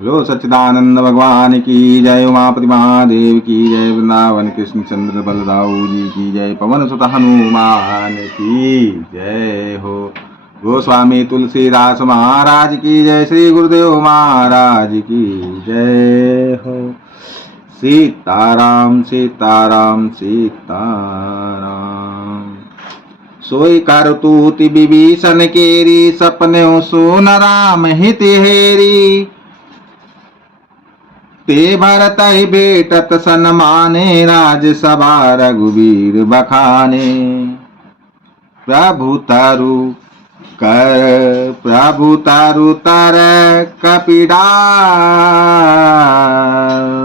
लो सच्चिदानंद भगवान की जय, उमापति महादेव की जय, वृंदावन कृष्ण चंद्र बलदाऊ जी की जय, पवन सुत हनुमान की जय हो। गोस्वामी तुलसीदास महाराज की जय, श्री गुरुदेव महाराज की जय हो। सीताराम सीताराम सीताराम। सोई करतूति विभीषण केरी, सपने सोन राम हित हेरी। ते भरत बेटत सन्माने, राजसभा रघुवीर बखाने। प्रभु तरु तर कपिडाल,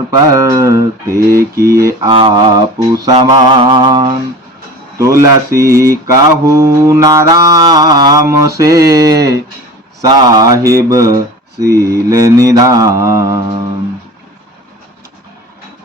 पर ते किए आपु समान। तुलसी कहू न राम से, साहिब सील निधान।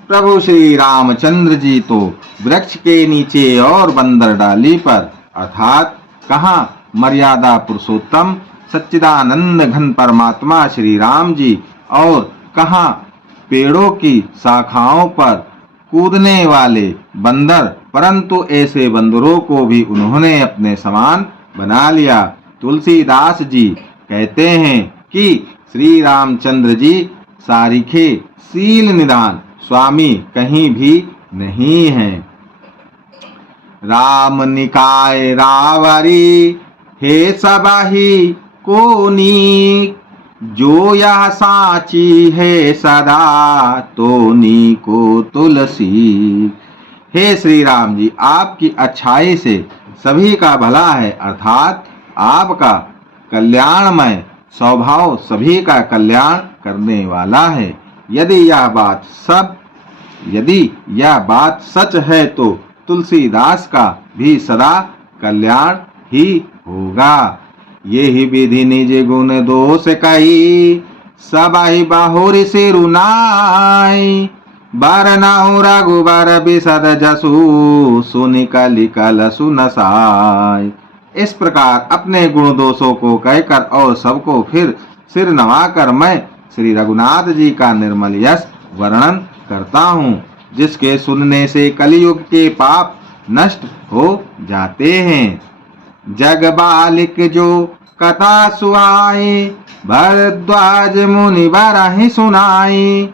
प्रभु श्री रामचंद्र जी तो वृक्ष के नीचे और बंदर डाली पर अर्थात कहाँ मर्यादा पुरुषोत्तम सच्चिदानंद घन परमात्मा श्री राम जी, और कहाँ पेड़ों की शाखाओं पर कूदने वाले बंदर, परंतु ऐसे बंदरों को भी उन्होंने अपने समान बना लिया। तुलसीदास जी कहते हैं कि श्री रामचंद्र जी सारिखे सील निदान स्वामी कहीं भी नहीं है। राम निकाय रावरी, हे सबही कोनी। जो यह साची है सदा, तो को तुलसी। हे श्री राम जी, आपकी अच्छाई से सभी का भला है, अर्थात आपका कल्याणमय स्वभाव सभी का कल्याण करने वाला है। यदि यह बात सच है तो तुलसीदास का भी सदा कल्याण ही होगा। यही विधि निज गुण दोष कही, सबहि बहुरी सिरुनाई। बरनहु रघुबर बिसद जसु, सुनि कलि कलसु नसाय। इस प्रकार अपने गुण दोषों को कहकर और सबको फिर सिर नवाकर मैं श्री रघुनाथ जी का निर्मल यश वर्णन करता हूँ, जिसके सुनने से कलियुग के पाप नष्ट हो जाते हैं। जग बालिक जो कथा सुहाई, भरद्वाज मुनि बरहि सुनाई।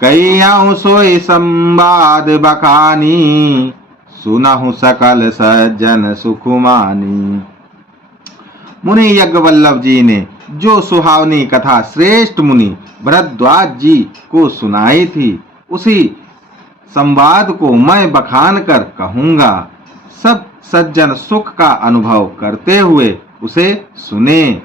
कहियहु सोई संवाद बखानी, सुनहु सकल सज्जन सुखमानी। मुनि यज्ञवल्लभ जी ने जो सुहावनी कथा श्रेष्ठ मुनि भरद्वाज जी को सुनाई थी, उसी संवाद को मैं बखान कर कहूँगा। सब सज्जन सुख का अनुभव करते हुए उसे सुने।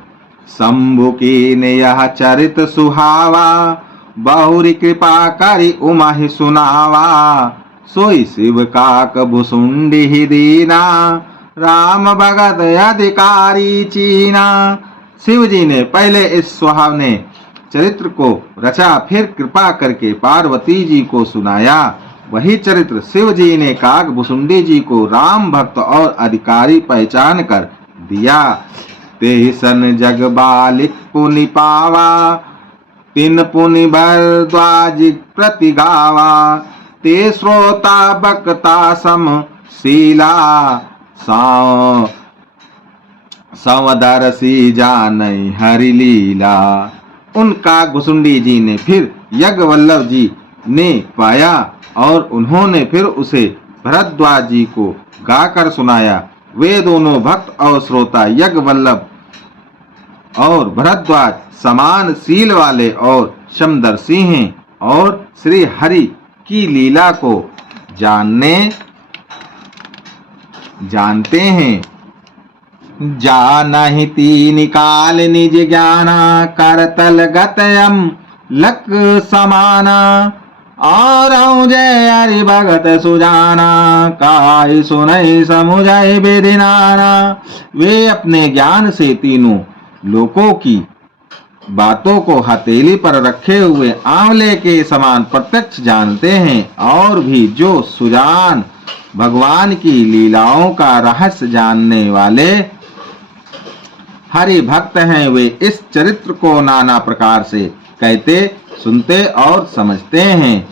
शंभु की ने यह चरित सुहावा, बहुरी कृपा करी उमाहि सुनावा। सोई शिव काक भुसुंडी ही दीना, राम भगत अधिकारी चीना। शिव जी ने पहले इस सुहावने चरित्र को रचा, फिर कृपा करके पार्वती जी को सुनाया। वही चरित्र शिव जी ने काक भुसुंडी जी को राम भक्त और अधिकारी पहचान कर दिया। ते सन जग बालिक पुनि पावा, तिन पुनि भरद्वाज प्रति गावा। ते श्रोता बक्ता सम शीला, संवदरसी जानई हरि लीला। उनका भुसुंडी जी ने फिर यज्ञवल्लभ जी ने पाया और उन्होंने फिर उसे भरद्वाज जी को गाकर सुनाया। वे दोनों भक्त और श्रोता यज्ञवल्लभ और भरद्वाज समान शील वाले और समदर्शी हैं और श्री हरि की लीला को जानते हैं। जानहि तीन काल निज ज्ञाना, करतल गतयम लक समाना। और जय हरि भगत सुजाना, काय सुनई समुझय विधि नाना। वे अपने ज्ञान से तीनों लोकों की बातों को हथेली पर रखे हुए आंवले के समान प्रत्यक्ष जानते हैं, और भी जो सुजान भगवान की लीलाओं का रहस्य जानने वाले हरि भक्त हैं, वे इस चरित्र को नाना प्रकार से कहते सुनते और समझते हैं।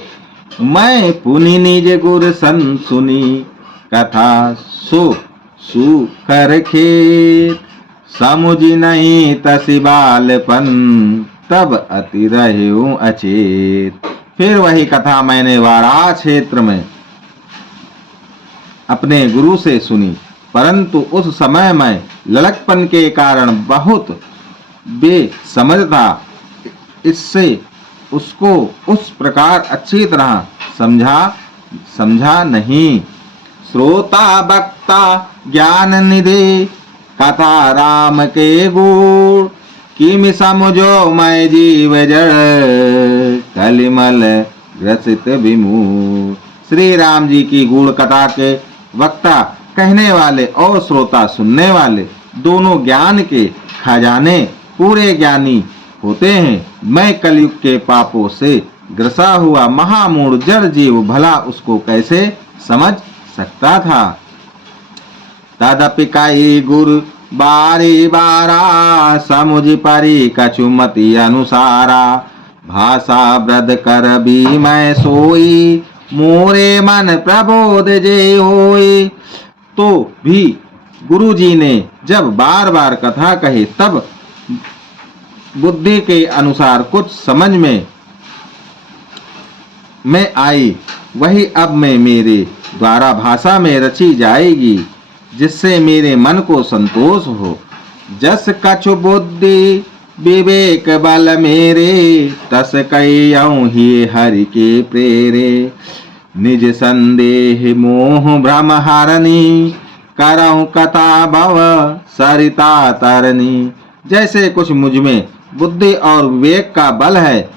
मैं पुनि निज गुर सन सुनी, कथा सो सुकर खेत। समुझी नहीं तसी बालपन, तब अति रहूं अचेत। फिर वही कथा मैंने वाराह क्षेत्र में अपने गुरु से सुनी, परंतु उस समय मैं लड़कपन के कारण बहुत बेसमझ था। इससे उसको उस प्रकार अच्छी तरह समझा नहीं। श्रोता वक्ता ज्ञान निधि, कथा राम के गुण। किमि समझो मैं जीव जड़, कलिमल ग्रसित विमूढ़। श्री राम जी की गुण कथा के वक्ता कहने वाले और श्रोता सुनने वाले दोनों ज्ञान के खजाने पूरे ज्ञानी होते हैं। मैं कलयुग के पापों से ग्रसा हुआ महामूढ़ जड़ जीव भला उसको कैसे समझ सकता था। तदपि कई गुरु बारी बारा, समुझ परी कछुमति अनुसारा। भाषा ब्रद कर भी मैं सोई, मोरे मन प्रबोध जे होई। तो भी गुरु जी ने जब बार बार कथा कही तब बुद्धि के अनुसार कुछ समझ में आई, वही अब मैं मेरे द्वारा भाषा में रची जाएगी, जिससे मेरे मन को संतोष हो। जस कछु बुद्धि विवेक बल मेरे, तस कयऊँ ही हरि के प्रेरे। निज संदेह मोह भ्रम हरनी, करऊँ कथा भव सरिता तरनी। जैसे कुछ मुझ में बुद्धि और विवेक का बल है,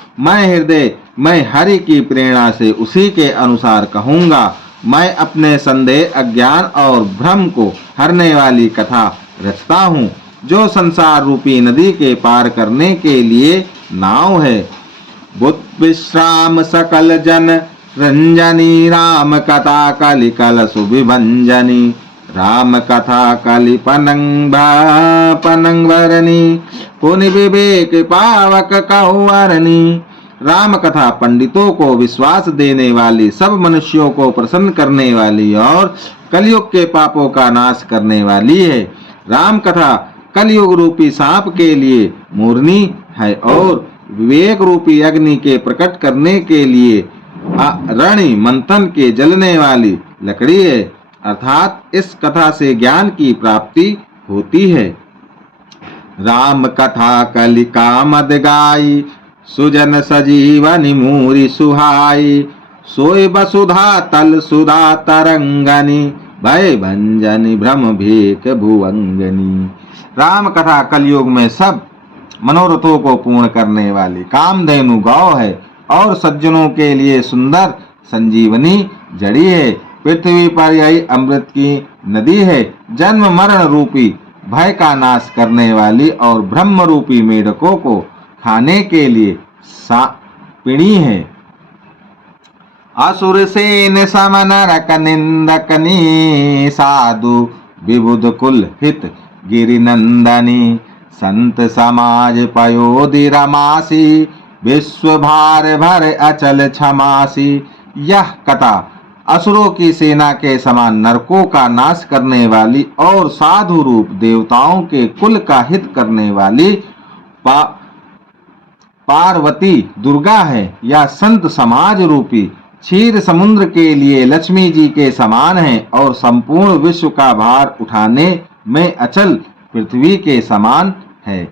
मैं हरि की प्रेरणा से उसी के अनुसार कहूँगा। मैं अपने संदेह अज्ञान और भ्रम को हरने वाली कथा रचता हूँ, जो संसार रूपी नदी के पार करने के लिए नाव है। बुद्ध विश्राम सकल जन रंजनी, राम कथा कलि कल सुविभंजनी। राम कथा कलि पनंग भरनी, पुनि विवेक पावक कहूअरनी। राम कथा पंडितों को विश्वास देने वाली, सब मनुष्यों को प्रसन्न करने वाली और कलयुग के पापों का नाश करने वाली है। राम कथा कलयुग रूपी सांप के लिए मोरनी है और विवेक रूपी अग्नि के प्रकट करने के लिए रणि मंथन के जलने वाली लकड़ी है। अर्थात इस कथा से ज्ञान की प्राप्ति होती है। राम कथा कलि कामद गाई, सुजन सजीवनि मूरि सुहाई। सोई वसुधा तल सुधा तरंगनी, भय भंजनी भ्रम भेक भुवंगनी। राम कथा कलयुग में सब मनोरथों को पूर्ण करने वाली कामधेनु गौ है और सज्जनों के लिए सुंदर संजीवनी जड़ी है। पृथ्वी पर यही अमृत की नदी है। जन्म मरण रूपी भय का नाश करने वाली और ब्रह्म रूपी मेढकों को खाने के लिए सापिणी है। असुर सेन सम नरक निंदकनी, साधु विबुध कुल हित गिरिनंदनी। संत समाज पयोधि रमासी, विश्व भार भर अचल क्षमासी। यह कथा असुरों की सेना के समान नरकों का नाश करने वाली और साधु रूप देवताओं के कुल का हित करने वाली पार्वती दुर्गा है। या संत समाज रूपी क्षीर समुद्र के लिए लक्ष्मी जी के समान है और संपूर्ण विश्व का भार उठाने में अचल पृथ्वी के समान है।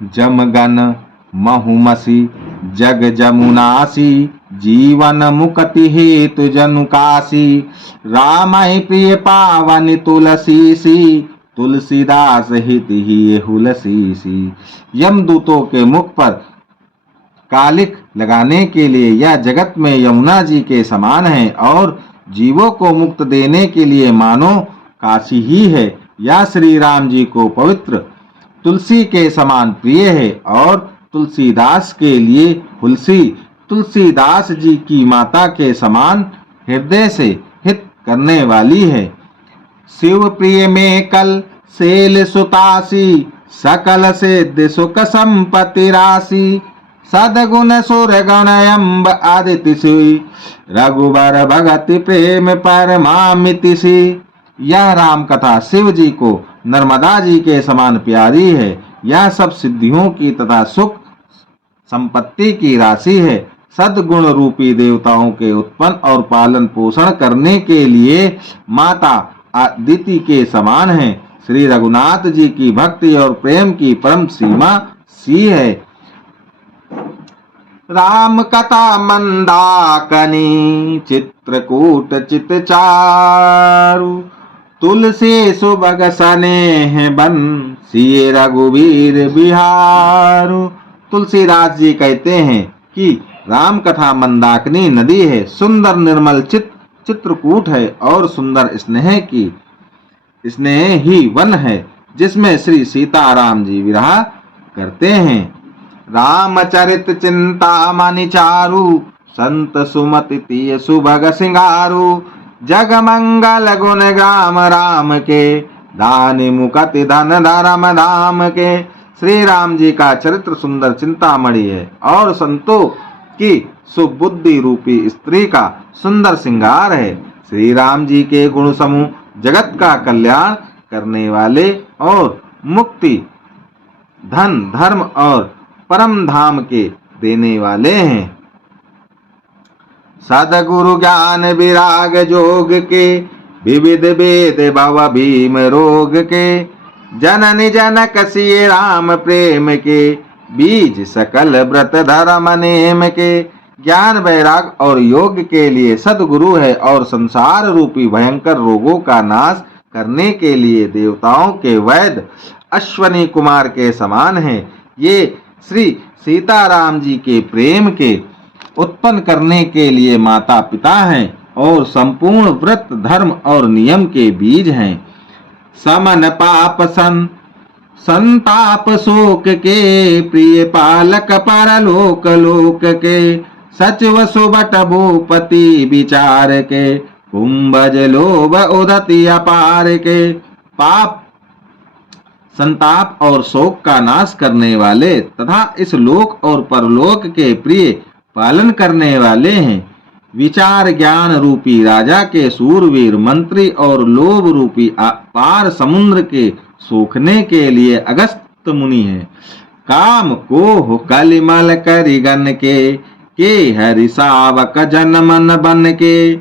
जमगन महुमसी जग जमुनासी, जीवन मुक्ति हेतु जनुकासी। रामय प्रिय पावन तुलसी सी, तुलसीदास हित ही हुलसी सी। यमदूतों के मुख पर कालिक लगाने के लिए यह जगत में यमुना जी के समान है और जीवों को मुक्त देने के लिए मानो काशी ही है। यह श्री राम जी को पवित्र तुलसी के समान प्रिय है और तुलसीदास के लिए हुलसी तुलसीदास जी की माता के समान हृदय से हित करने वाली है। शिव प्रिय में कल सेल सुतासी, सकल सिद्ध सुख संपत्ति राशि। सदगुण सुर गण अम्ब आदित्य सी, रघुबर भगति प्रेम परमामिति सी। यह राम कथा शिव जी को नर्मदा जी के समान प्यारी है। यह सब सिद्धियों की तथा सुख संपत्ति की राशि है। सद्गुण रूपी देवताओं के उत्पन्न और पालन पोषण करने के लिए माता अदिति के समान है। श्री रघुनाथ जी की भक्ति और प्रेम की परम सीमा सी है। राम कथा मंदाकनी चित्रकूट चित चारु, तुलसी सुबग सनेह बन सिए रघुवीर बिहारू। तुलसीदास जी कहते हैं कि राम कथा मंदाकिनी नदी है, सुंदर निर्मल चित्रकूट है और सुंदर स्नेह ही वन है, जिसमें श्री सीताराम जी विराह करते हैं। रामचरित चिंता मणि चारु, संत सुमति तिय सुभग सिंगारू। जग मंगल गुण ग्राम राम के, दानि मुकति धन धर्म धाम के। श्री राम जी का चरित्र सुंदर चिंतामणि है और संतों की सुबुद्धि रूपी स्त्री का सुंदर श्रृंगार है। श्री राम जी के गुण समूह जगत का कल्याण करने वाले और मुक्ति, धन, धर्म और परम धाम के देने वाले हैं। सदगुरु ज्ञान विराग जोग के, विविध वेद भव भीम रोग के। जननी जनक सिय राम प्रेम के, बीज सकल व्रत धर्म नेम के। ज्ञान वैराग और योग के लिए सदगुरु है और संसार रूपी भयंकर रोगों का नाश करने के लिए देवताओं के वैद्य अश्वनी कुमार के समान है। ये श्री सीताराम जी के प्रेम के उत्पन्न करने के लिए माता पिता हैं और संपूर्ण व्रत धर्म और नियम के बीज हैं। समन पाप संताप शोक के, प्रिय पालक परलोक लोक के। सचिव सुबट भूपति विचार के, कुंभज लोभ उदति अपार के। पाप, संताप और शोक का नाश करने वाले तथा इस लोक और परलोक के प्रिय पालन करने वाले हैं। विचार ज्ञान रूपी राजा के सूरवीर मंत्री और लोभ रूपी अपार समुद्र के सूखने के लिए अगस्त मुनि है। काम को कलिमल करिगन के हरि सावक जन मन बन के।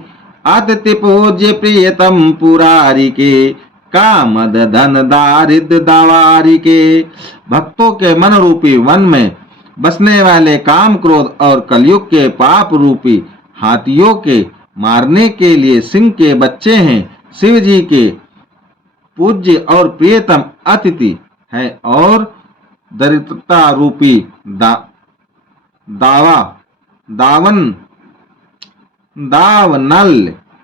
अतिथि पूज्य प्रियतम पुरारी के, कामद धन दारिद्र दवारी के। भक्तों के मन रूपी वन में बसने वाले काम क्रोध और कलयुग के पाप रूपी हाथियों के मारने के लिए सिंह के बच्चे हैं। शिव जी के पूज्य और प्रियतम अतिथि है और दरिद्रता रूपी दावनल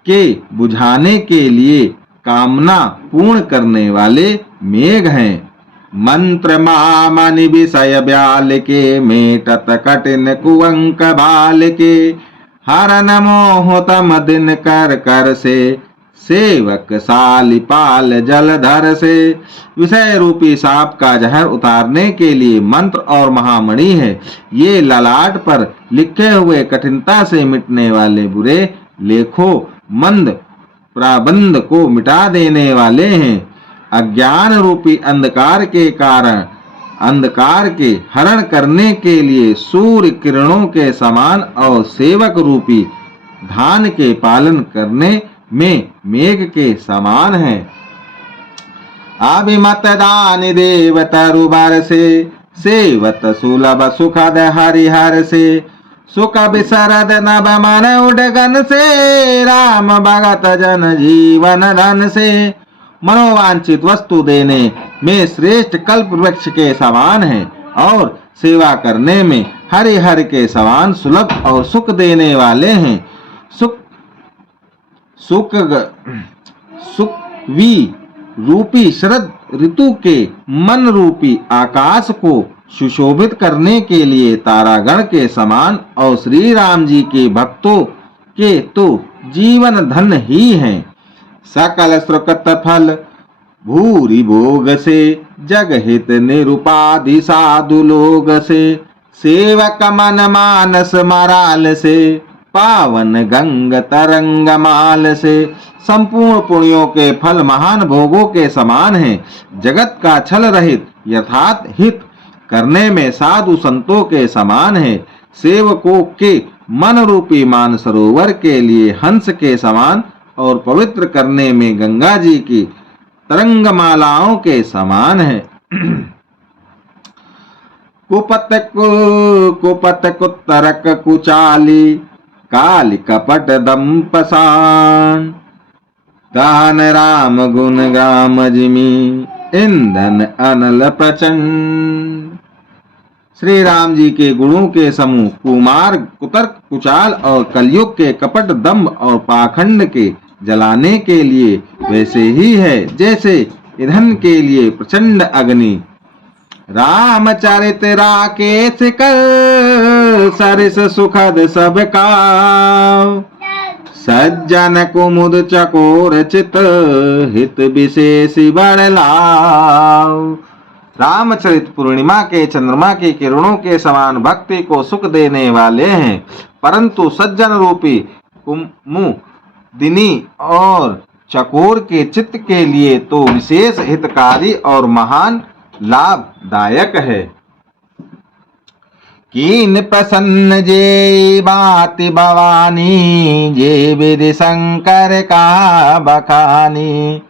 के बुझाने के लिए कामना पूर्ण करने वाले मेघ हैं। मंत्र मामनि विषय ब्याल के, मेटत कठिन कुअंक भाल के। हरन मोह तम दिन कर कर से, सेवक सालिपाल जलधर से। विषय रूपी सांप का जहर उतारने के लिए मंत्र और महामणि है। ये ललाट पर लिखे हुए कठिनता से मिटने वाले बुरे लेखों मंद प्राबंध को मिटा देने वाले हैं। अज्ञान रूपी अंधकार के कारण अंधकार के हरण करने के लिए सूर्य किरणों के समान और सेवक रूपी धान के पालन करने में मेघ के समान है। अभिमत दान देव तरुबर से, सेवत सुलभ सुखद हरिहर से। सुख विसरद नभ मन उडगन से, राम भगत जन जीवन धन से। मनोवांछित वस्तु देने में श्रेष्ठ कल्प वृक्ष के समान है और सेवा करने में हरिहर के समान सुलभ और सुख देने वाले हैं। सुखवी रूपी शरद ऋतु के मन रूपी आकाश को सुशोभित करने के लिए तारागण के समान और श्री राम जी के भक्तों के तो जीवन धन ही हैं। सकल सुकृत फल भूरि भोग से, जग हित निरुपाधि साधु लोग से। सेवक मन मानस मराल से, पावन गंग तरंग माल से। संपूर्ण पुण्यों के फल महान भोगों के समान हैं। जगत का छल रहित यथार्थ हित करने में साधु संतों के समान है। सेवकों के मन रूपी मान सरोवर के लिए हंस के समान और पवित्र करने में गंगा जी की तरंगमालाओं के समान है। कुपत कुतरक कुचाली, काल कपट दंपसान। दान राम गुण गाम जिमी, ईंधन अनल प्रचंड। श्री राम जी के गुणों के समूह कुमार, कुतर्क, कुचाल और कलयुग के कपट, दंभ और पाखंड के जलाने के लिए वैसे ही है जैसे ईंधन के लिए प्रचंड अग्नि। रामचरित राकेश कर, सरिस सुखद सबका। सज्जन कुमुद चकोर चित, हित विशेष बड़लाओ। रामचरित पूर्णिमा के चंद्रमा की किरणों के समान भक्ति को सुख देने वाले हैं, परंतु सज्जन रूपी कुमुदिनी और चकोर के चित्त के लिए तो विशेष हितकारी और महान लाभदायक है। कीन प्रसन्न जे बाति भवानी, जे विधि शंकर का बखानी।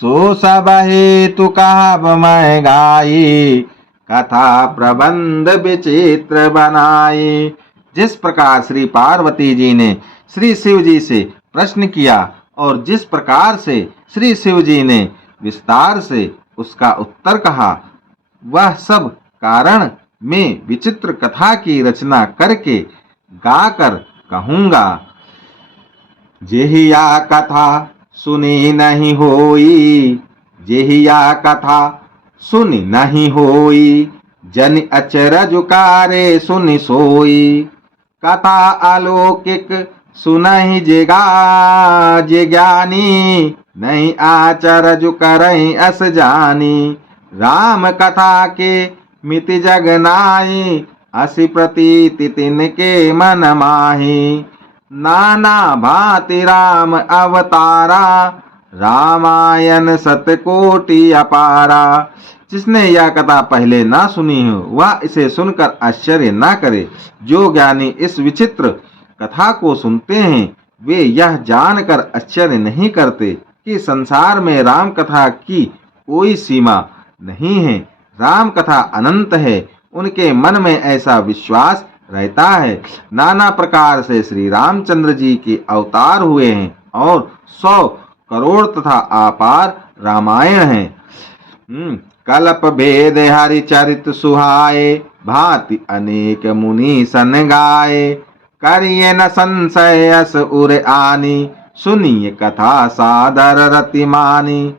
सो सब हेतु काब मैं गाई, कथा प्रबंध विचित्र बनाई। जिस प्रकार श्री पार्वती जी ने श्री शिव जी से प्रश्न किया और जिस प्रकार से श्री शिव जी ने विस्तार से उसका उत्तर कहा, वह सब कारण में विचित्र कथा की रचना करके गाकर कहूंगा। जेहिया कथा सुनी नहीं होई, जेहिया कथा सुनी नहीं होई। जन अचरज उकारे सुनि सोई, कथा अलौकिक सुनहि जेगा। जे ज्ञानी नहीं आचरज करहि अस जानी। राम कथा के मिति जगनाई, असी प्रतीति तिनके मन माही। नाना भांति राम अवतारा, रामायण सतकोटि अपारा। जिसने यह कथा पहले ना सुनी हो वह इसे सुनकर आश्चर्य ना करे। जो ज्ञानी इस विचित्र कथा को सुनते हैं वे यह जानकर आश्चर्य नहीं करते कि संसार में राम कथा की कोई सीमा नहीं है। राम कथा अनंत है, उनके मन में ऐसा विश्वास रहता है। नाना प्रकार से श्री रामचंद्र जी के अवतार हुए हैं और 100 करोड़ तथा अपार रामायण हैं। कल्प भेद हरि चरित सुहाए, भांति अनेक मुनि सन गाए। करिए न संशय अस उर आनी, सुनिए कथा सादर रति मानी।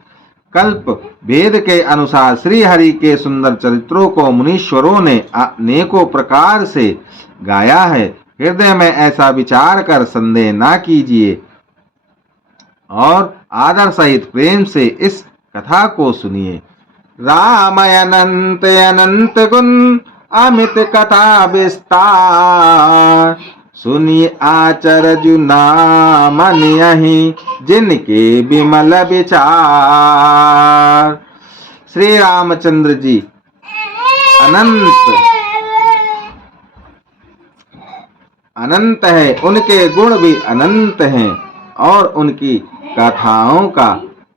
कल्प भेद के अनुसार श्री हरि के सुंदर चरित्रों को मुनीश्वरों ने अनेकों प्रकार से गाया है। हृदय में ऐसा विचार कर संदेह ना कीजिए और आदर सहित प्रेम से इस कथा को सुनिए। राम अनंत अनंत गुण, अमित कथा विस्तार। सुनिए आचरजु नाम नियहि, जिनके विमल विचार। श्री रामचंद्र जी अनंत है, उनके गुण भी अनंत हैं और उनकी कथाओं का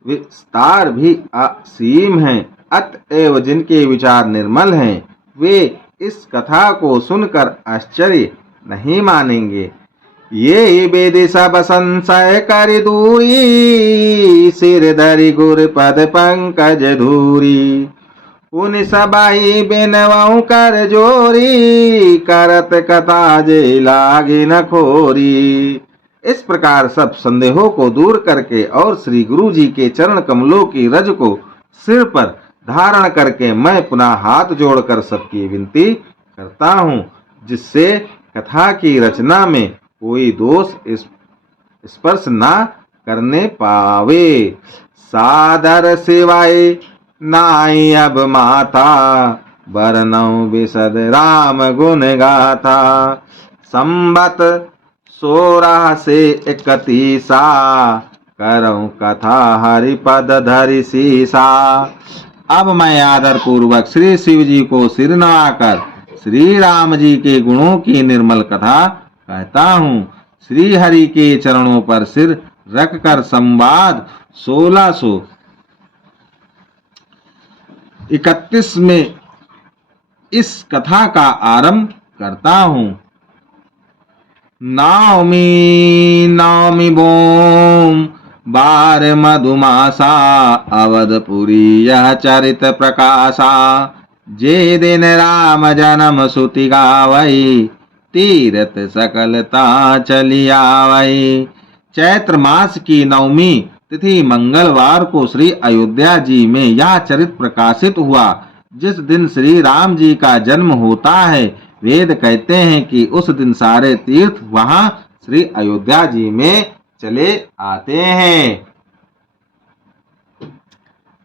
विस्तार भी असीम है। अतएव जिनके विचार निर्मल हैं वे इस कथा को सुनकर आश्चर्य नहीं मानेंगे। ये वेद सब संशय कर दूरी, सिर धरि गुर पद पंकज धूरी। उन सबाई बिनवऊ कर जोरी, करत कथा जे लागे न खोरी। इस प्रकार सब संदेहों को दूर करके और श्री गुरु जी के चरण कमलों की रज को सिर पर धारण करके मैं पुनः हाथ जोड़कर सबकी विनती करता हूँ, जिससे कथा की रचना में कोई दोष स्पर्श ना करने पावे। सादर सिवाय नाई अब माता, बरनौ विशद राम गुण गाथा। संबत 16 से 31 करऊं कथा हरिपद धरि सीसा। अब मैं आदर पूर्वक श्री शिव जी को सिर नवाकर श्री राम जी के गुणों की निर्मल कथा कहता हूँ। श्री हरि के चरणों पर सिर रखकर संवाद 1631 में इस कथा का आरंभ करता हूँ। नवमी नवमी बोम बार मधुमासा अवधपुरी यह चरित प्रकाशा। जे दिन राम जन्म सुति गावई तीरथ सकलता चली आवई। चैत्र मास की नवमी तिथि मंगलवार को श्री अयोध्या जी में यह चरित प्रकाशित हुआ। जिस दिन श्री राम जी का जन्म होता है, वेद कहते हैं कि उस दिन सारे तीर्थ वहां श्री अयोध्या जी में चले आते हैं।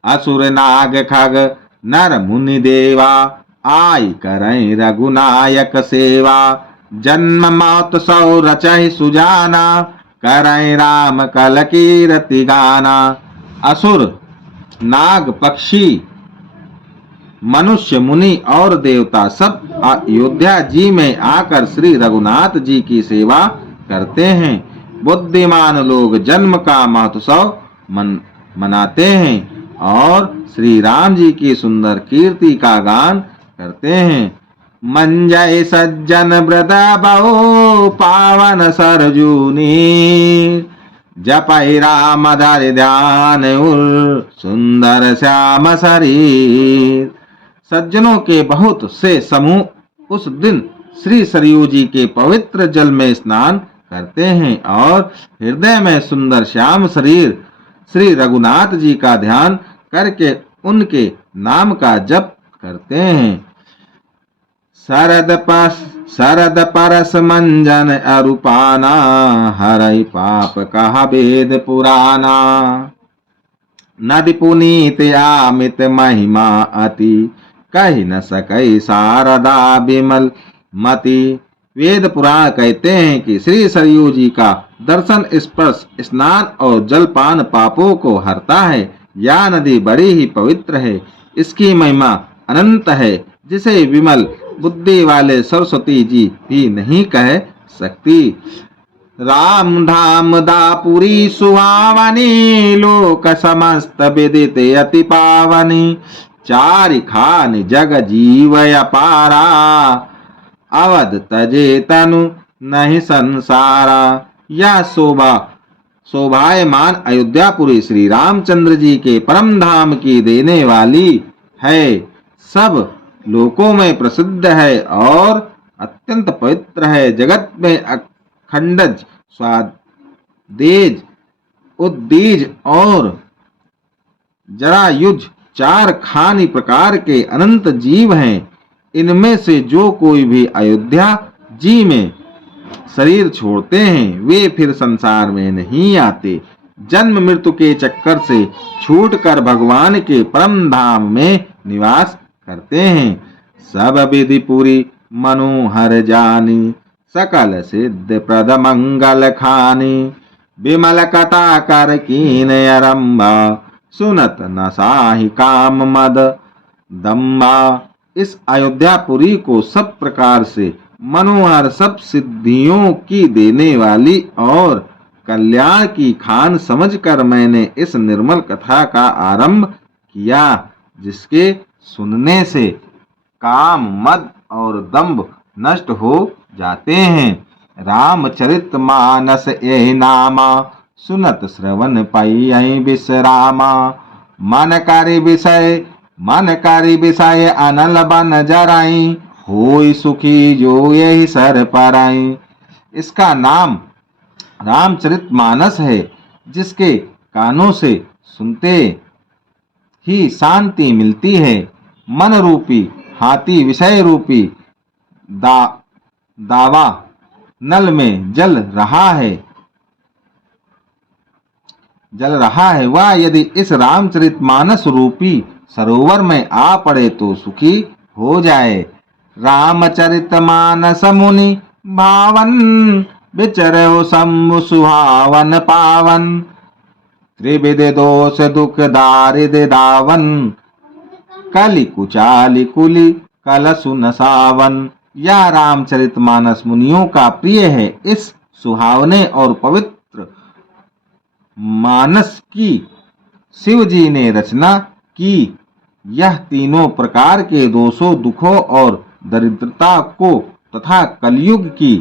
असुर नाग खग नर मुनि देवा आई करें रघुनायक सेवा। जन्म मौत सौ रचहि सुजाना करें राम कल कीरति गाना। असुर नाग पक्षी मनुष्य मुनि और देवता सब अयोध्या जी में आकर श्री रघुनाथ जी की सेवा करते हैं। बुद्धिमान लोग जन्म का महोत्सव मनाते हैं और श्री राम जी की सुंदर कीर्ति का गान करते हैं। मंजय सज्जन व्रता बहु पावन सरजूनी जपै राम धरि ध्यान उर सुंदर श्याम शरीर। सज्जनों के बहुत से समूह उस दिन श्री सरयू जी के पवित्र जल में स्नान करते हैं और हृदय में सुंदर श्याम शरीर श्री रघुनाथ जी का ध्यान करके उनके नाम का जप करते हैं। शरद परस मंजन अरुपाना हरई पाप कहा वेद पुराना। नदी पुनीत आमित महिमा अति कही न सकई शारदा विमल मति। वेद पुराण कहते हैं कि श्री सरयू जी का दर्शन स्पर्श स्नान और जलपान पापों को हरता है। यह नदी बड़ी ही पवित्र है, इसकी महिमा अनंत है जिसे विमल बुद्धि वाले सरस्वती जी भी नहीं कह सकती। राम धाम दापुरी सुहावनी लोक समस्त विदित अति पावनी। चारि खान जग जीव अपारा अवध तजे तनु नहीं संसारा। यह शोभायमान अयोध्यापुरी श्री रामचंद्र जी के परम धाम की देने वाली है, सब लोकों में प्रसिद्ध है और अत्यंत पवित्र है। जगत में अखंडज स्वादेज उद्दीज और जरायुज 4 खानी प्रकार के अनंत जीव हैं। इनमें से जो कोई भी अयोध्या जी में शरीर छोड़ते हैं वे फिर संसार में नहीं आते। जन्म मृत्यु के चक्कर से छूटकर भगवान के परम धाम में निवास करते हैं। सब विधि पूरी मनोहर जानी सकल सिद्ध प्रद मंगल खानी। विमल कथा कर कीन आरंभा सुनत न साहि काम मद दम्बा। इस अयोध्यापुरी को सब प्रकार से मनोहर सब सिद्धियों की देने वाली और कल्याण की खान समझकर मैंने इस निर्मल कथा का आरंभ किया, जिसके सुनने से काम मद और दंभ नष्ट हो जाते हैं। रामचरित मानस यही नामा सुनत श्रवण पाई विश्रामा। मन कारी विषय अनल बन जराई होई सुखी जो यही सर पराई। इसका नाम रामचरित मानस है, जिसके कानों से सुनते ही शांति मिलती है। मन रूपी हाथी विषय रूपी दावा नल में जल रहा है, वह यदि इस रामचरित मानस रूपी सरोवर में आ पड़े तो सुखी हो जाए। रामचरितमानस मुनि भावन, विचरयो शंभु सुहावन पावन। त्रिविध दोष दुख दारिद्र दावन, कलि कुचालि कुलि कलसु न सावन। यह रामचरितमानस मुनियों का प्रिय है। इस सुहावने और पवित्र मानस की शिव जी ने रचना की। यह तीनों प्रकार के दोषों, दुखों और दरिद्रता को तथा कलयुग की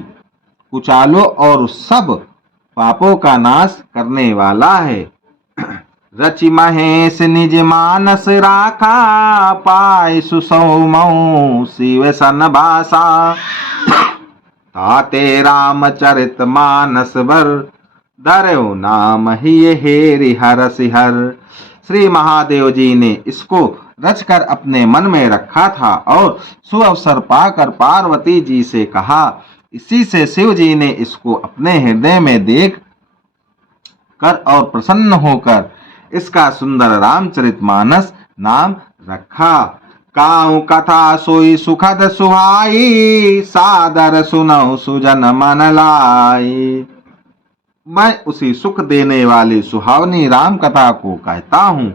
कुचालों और सब पापों का नाश करने वाला है। रचि महेश निज मानस राखा, पाय सुसौमऊ शिव सन भाषा। ताते रामचरित मानस बर, धर्यो नाम ही हेरि हर सिहर। श्री महादेव जी ने इसको रचकर अपने मन में रखा था और सुअवसर पाकर पार्वती जी से कहा। इसी से शिव जी ने इसको अपने हृदय में देख कर और प्रसन्न होकर इसका सुंदर रामचरितमानस नाम रखा। काहू कथा सोई सुखद सुहाई, सादर सुनऊ सुजन मन लाई। मैं उसी सुख देने वाली सुहावनी राम कथा को कहता हूँ।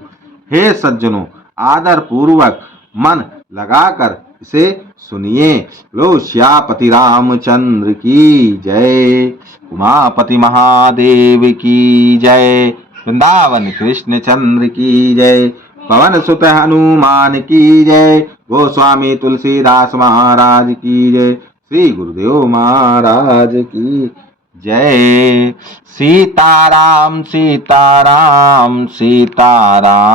हे सज्जनों, आदर पूर्वक मन लगाकर इसे सुनिए। लो श्यापति रामचंद्र की जय, उमापति महादेव की जय, वृंदावन कृष्ण चंद्र की जय, पवन सुत हनुमान की जय, गोस्वामी तुलसीदास महाराज की जय, श्री गुरुदेव महाराज की जय। सीताराम सीताराम सीताराम।